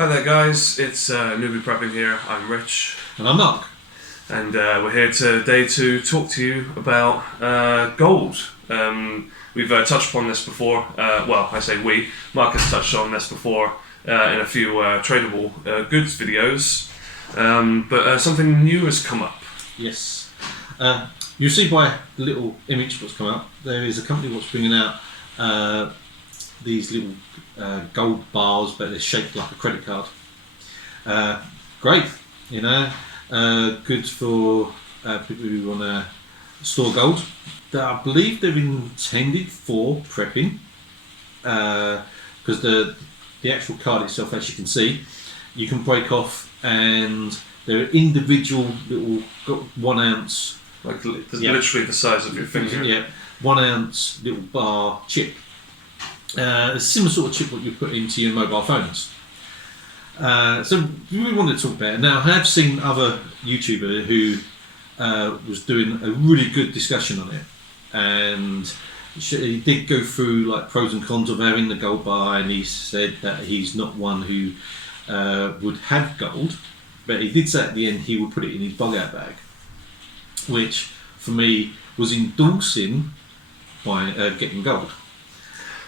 Hi there guys, it's Newbie Prepping here. I'm Rich. And I'm Mark. And we're here today to talk to you about gold. We've touched upon this before, well I say we, Mark has touched on this before in a few tradable goods videos, but something new has come up. Yes. You'll see by the little image what's come up, there is a company what's bringing out these little gold bars, but they're shaped like a credit card. Great, you know, good for people who want to store gold. I believe they're intended for prepping, because the actual card itself, as you can see, you can break off, and they're individual little 1 ounce, Like literally the size of your finger. Yeah, 1 ounce little bar chip. A similar sort of chip what you put into your mobile phones. So we really wanted to talk about it. Now I have seen other YouTuber who was doing a really good discussion on it, and he did go through like pros and cons of having the gold bar, and he said that he's not one who would have gold, but he did say at the end he would put it in his bug out bag, which for me was endorsing by getting gold.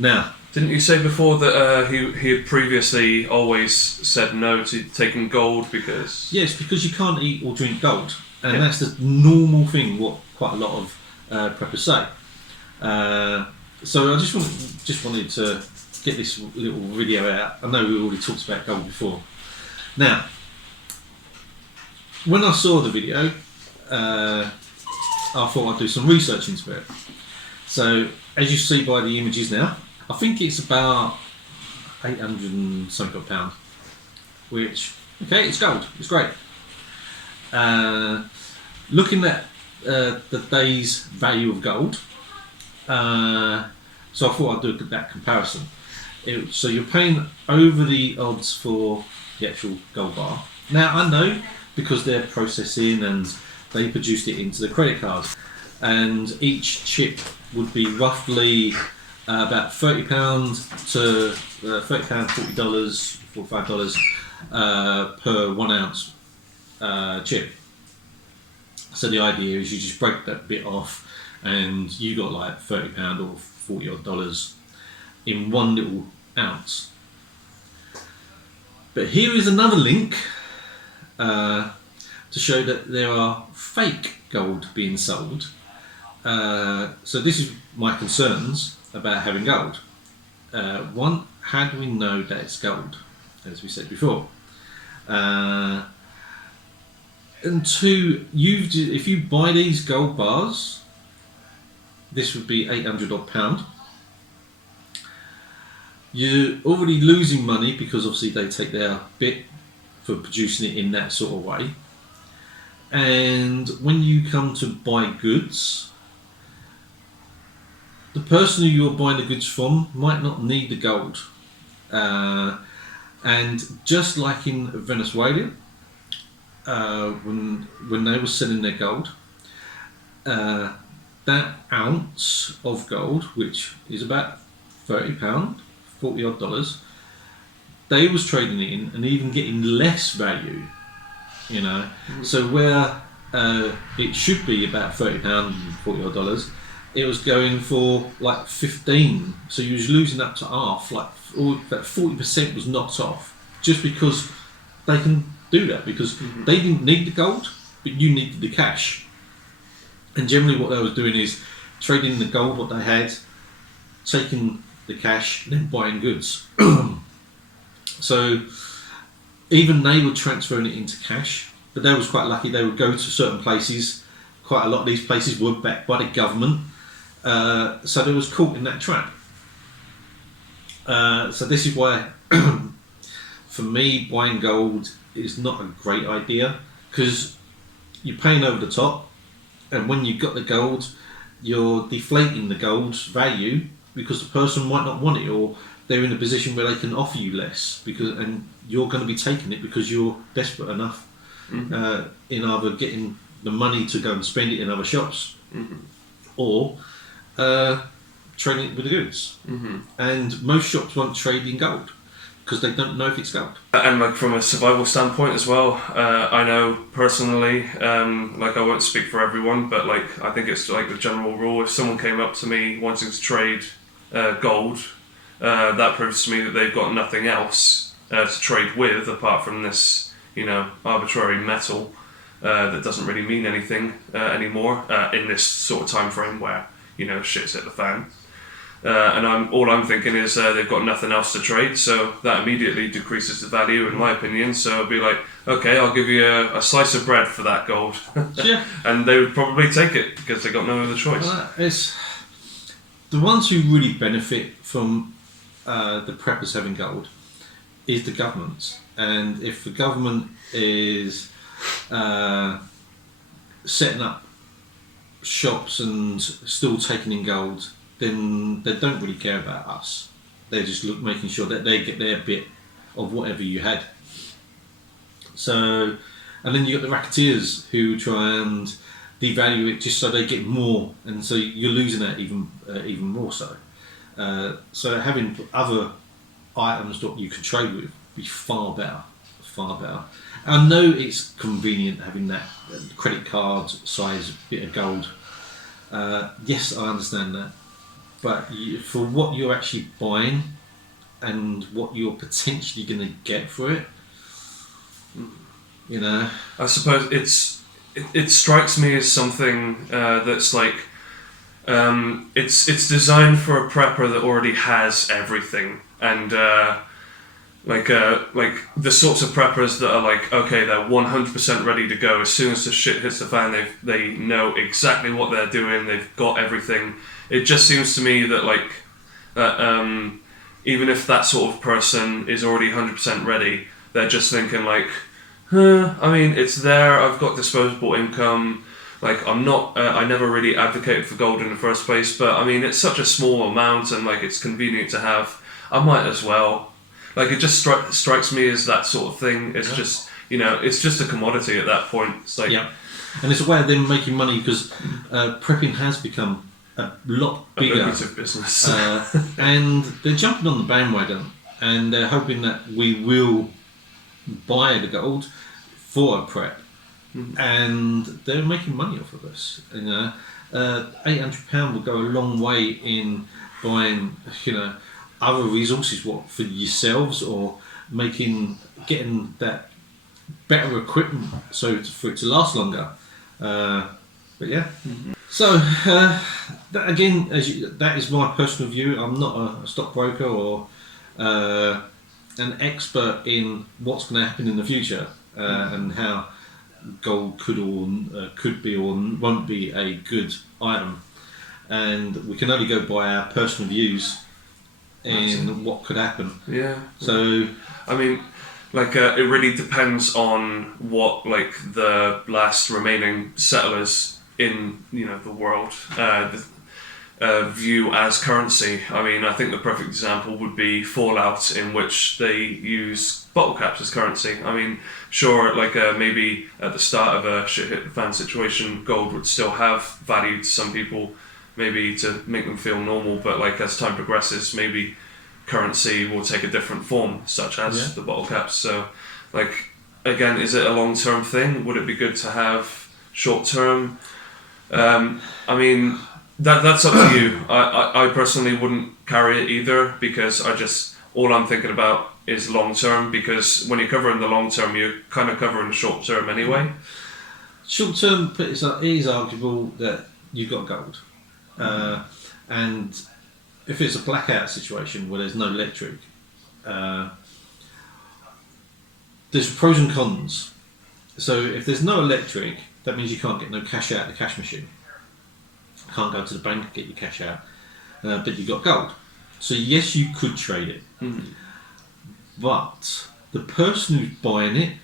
Now, didn't you say before that he had previously always said no to taking gold because... Yes, because you can't eat or drink gold, and that's the normal thing what quite a lot of preppers say. So I just wanted to get this little video out. I know we already talked about gold before. Now, when I saw the video, I thought I'd do some research into it. So, as you see by the images now, I think it's about 800 and something pound, which, okay, it's gold, it's great. Looking at the day's value of gold, so I thought I'd do that comparison. So you're paying over the odds for the actual gold bar. Now I know because they're processing and they produced it into the credit card, and each chip would be roughly about £30 to £30, $40, $45 per 1 ounce chip. So the idea is you just break that bit off, and you got like £30 or $40 in 1 little ounce. But here is another link to show that there are fake gold being sold. So this is my concerns about having gold. One, how do we know that it's gold, as we said before? And two, if you buy these gold bars, this would be 800 odd pound. You're already losing money because obviously they take their bit for producing it in that sort of way. And when you come to buy goods, the person who you're buying the goods from might not need the gold. And just like in Venezuela, when they were selling their gold, that ounce of gold, which is about £30, $40 odd, they was trading it in and even getting less value, you know. So where it should be about £30, $40 odd, it was going for like 15, so you was losing up to half, like that 40% was knocked off, just because they can do that, because they didn't need the gold, but you needed the cash. And generally what they was doing is trading the gold what they had, taking the cash, then buying goods. So even they were transferring it into cash, but they was quite lucky. They would go to certain places. Quite a lot of these places were backed by the government, so they was caught in that trap. So this is why, for me, buying gold is not a great idea, because you're paying over the top, and when you've got the gold, you're deflating the gold's value because the person might not want it, or they're in a position where they can offer you less, and you're going to be taking it because you're desperate enough in either getting the money to go and spend it in other shops, or trading it with the goods. And most shops won't trade in gold because they don't know if it's gold. And like from a survival standpoint as well, I know personally, like I won't speak for everyone, but like I think it's like the general rule. If someone came up to me wanting to trade gold, that proves to me that they've got nothing else to trade with apart from this, arbitrary metal that doesn't really mean anything anymore in this sort of time frame where shit's hit the fan. And all I'm thinking is they've got nothing else to trade, so that immediately decreases the value, in my opinion. So I'll be like, okay, I'll give you a slice of bread for that gold. Yeah. And they would probably take it because they got no other choice. Well, it's the ones who really benefit from the preppers having gold is the governments. And if the government is setting up shops and still taking in gold, then they don't really care about us. They're just making sure that they get their bit of whatever you had. So, and then you got the racketeers who try and devalue it just so they get more, and so you're losing that even more so. So having other items that you can trade with would be far better. I know it's convenient having that credit card size bit of gold. Yes, I understand that. But for what you're actually buying and what you're potentially going to get for it, I suppose it strikes me as something that's like it's designed for a prepper that already has everything, and like the sorts of preppers that are like, okay, they're 100% ready to go as soon as the shit hits the fan. They know exactly what they're doing. They've got everything. It just seems to me that even if that sort of person is already 100% ready, they're just thinking like, I mean, it's there. I've got disposable income. Like I'm not. I never really advocated for gold in the first place, but I mean, it's such a small amount, and like it's convenient to have. I might as well. Like it just strikes me as that sort of thing. It's just it's just a commodity at that point. It's like and it's a way of them making money because prepping has become a lot bigger, a lucrative business, and they're jumping on the bandwagon, and they're hoping that we will buy the gold for a prep, and they're making money off of us. £800 will go a long way in buying, other resources, for yourselves, or getting that better equipment for it to last longer. But yeah. Mm-hmm. So that again, that is my personal view. I'm not a stockbroker or an expert in what's going to happen in the future and how gold could be or won't be a good item, and we can only go by our personal views in what could happen. Yeah. So I mean, it really depends on what the last remaining settlers in the world view as currency. I mean, I think the perfect example would be Fallout, in which they use bottle caps as currency. I mean, sure, maybe at the start of a shit hit the fan situation, gold would still have value to some people, maybe to make them feel normal, but as time progresses, maybe currency will take a different form, such as the bottle caps. So, again, is it a long-term thing? Would it be good to have short-term? I mean, that's up to you. I personally wouldn't carry it either, because all I'm thinking about is long-term, because when you're covering the long-term, you're kind of covering the short-term anyway. Short-term, it is arguable that you've got gold. And if it's a blackout situation where there's no electric, there's pros and cons. So if there's no electric, that means you can't get no cash out of the cash machine. You can't go to the bank and get your cash out, but you've got gold. So yes, you could trade it. Mm-hmm. But the person who's buying it,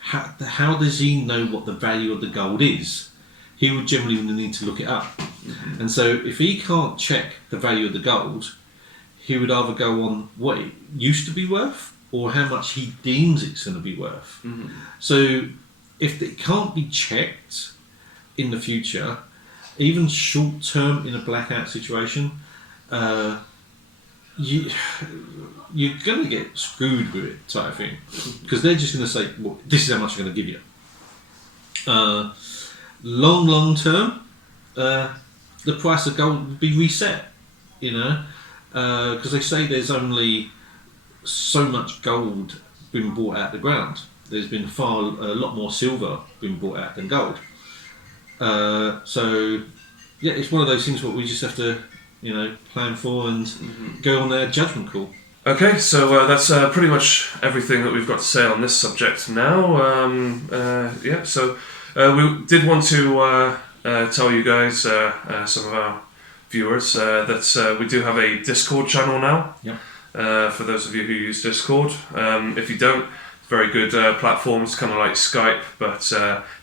how does he know what the value of the gold is? He would generally need to look it up. Mm-hmm. And so if he can't check the value of the gold, he would either go on what it used to be worth or how much he deems it's going to be worth. Mm-hmm. So if it can't be checked in the future, even short term in a blackout situation, you're going to get screwed with it, type of thing, because they're just going to say, well, this is how much I'm going to give you. Long term, the price of gold will be reset, because they say there's only so much gold being brought out of the ground. There's been a lot more silver being brought out than gold. So yeah, it's one of those things what we just have to plan for and go on their judgment call. Okay, so that's pretty much everything that we've got to say on this subject now. So we did want to tell you guys, some of our viewers, that we do have a Discord channel now. Yeah. For those of you who use Discord. If you don't, very good platforms, kind of like Skype, but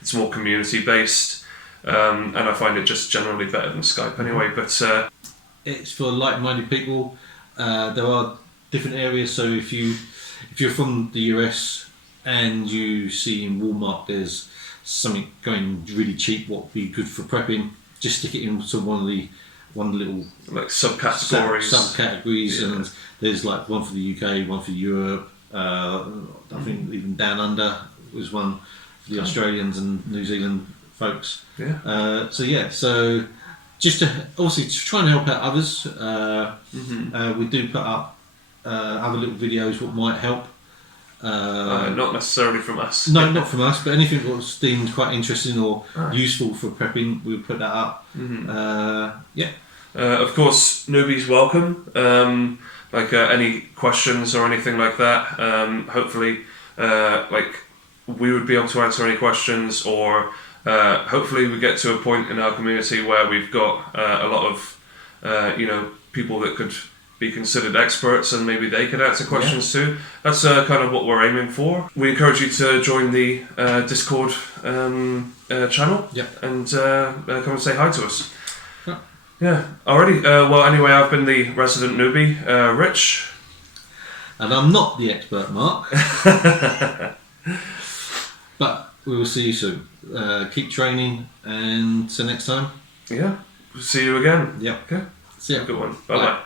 it's more community based, and I find it just generally better than Skype anyway. But it's for like-minded people. There are different areas, so if you're from the US and you see in Walmart there's something going really cheap, what would be good for prepping, just stick it into one of the little like subcategories, and there's like one for the UK, one for Europe. I think even Down Under was one for the Australians and New Zealand folks. Yeah. So just to obviously to try and help out others, we do put up other little videos what might help. Not necessarily from us. No, not from us, but anything that's deemed quite interesting or useful for prepping, we'll put that up. Of course, newbies welcome. Any questions or anything like that. Hopefully, we would be able to answer any questions, or hopefully we get to a point in our community where we've got a lot of people that could be considered experts, and maybe they could answer questions too. That's kind of what we're aiming for. We encourage you to join the Discord channel, and come and say hi to us. Yeah, alrighty. Well, anyway, I've been the resident newbie, Rich. And I'm not the expert, Mark. But we will see you soon. Keep training, and till next time. Yeah, see you again. Yeah. Okay. See ya. Good one. Bye-bye.